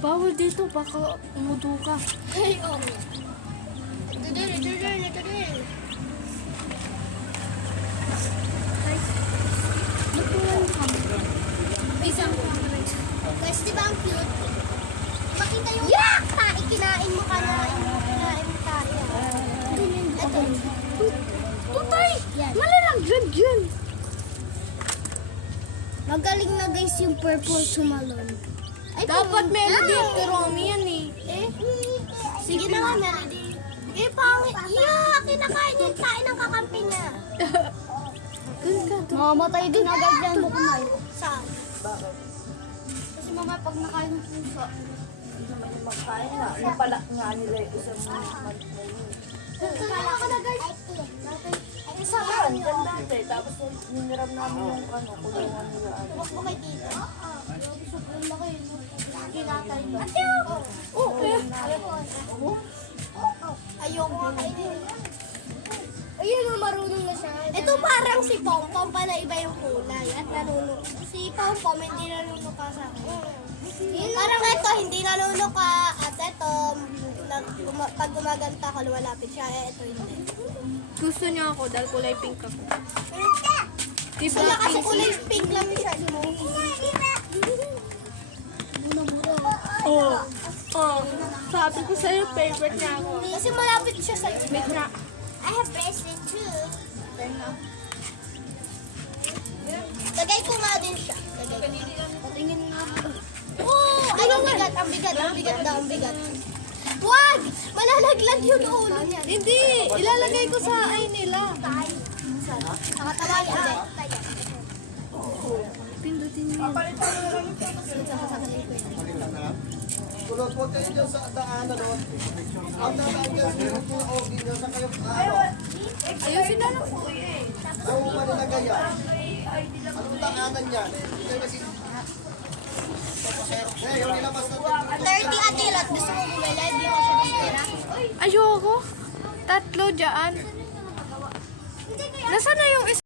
Bawal dito, baka umudo ka. Ay, oo. Ito din. Napulan kami. Isang guys, di ba ang cute? Makita yung yak! Kinain mo tayo. Ito. Tutay! Yan. Malalaglag yun. Magaling na guys yung purple sumalon. Ay, Dapat melody at Romy yan eh. Sige na nga, Melody. Pangit. Yeah, kinakain yung kain ng kakampi niya. Mamamatay din agad yan mo kumain. Saan? Bakit? Kasi mamaya pag nakain ng puso. Hindi naman yung magkain nga. Napala nga nila yung isang month na yun. Kala ka na guys. Ay, isa ka. Saan? Diyan dati. Tapos niniram namin yung kulungan nila. Huwag mo kay dito. Sobrang laki. Kinatay ba? Ayong. Ayun, marunong na siya. Ito parang si Pompom pa na iba yung kulay at nalunok. Si Pompom hindi nalunok ka sa akin. Parang ito, hindi nalunok ka at ito, pag gumaganta ka, lumalapit siya. Ito hindi. Gusto niya ako dahil kulay pink ako. Diba Kaya kasi pink? kulay pink lang siya. Oh. Oh. Sabi ko sa'yo, favorite niya ako. Kasi malapit siya sa Wait na. I have bracelet too. Lagay ko nga din siya. Patingin nga. Oh, ay, ang bigat. Wag! Malalaglag yung ulo niya. Hindi! Ilalagay ko sa ay nila. Nakatawa niya. Pindutin niyo. Tulog po kayo dyan sa daanan. Ang daan dyan, meron po o dito sa kayo araw. Ayusin na lang po. Ang manilagay yan. Anong daanan yan? Ito yung kasi... Eh, yung nilabas na 30 atilat. Gusto mo bumili? Di mo siya nasira. Ayoko. Tatlo dyan. Nasaan na yung isa?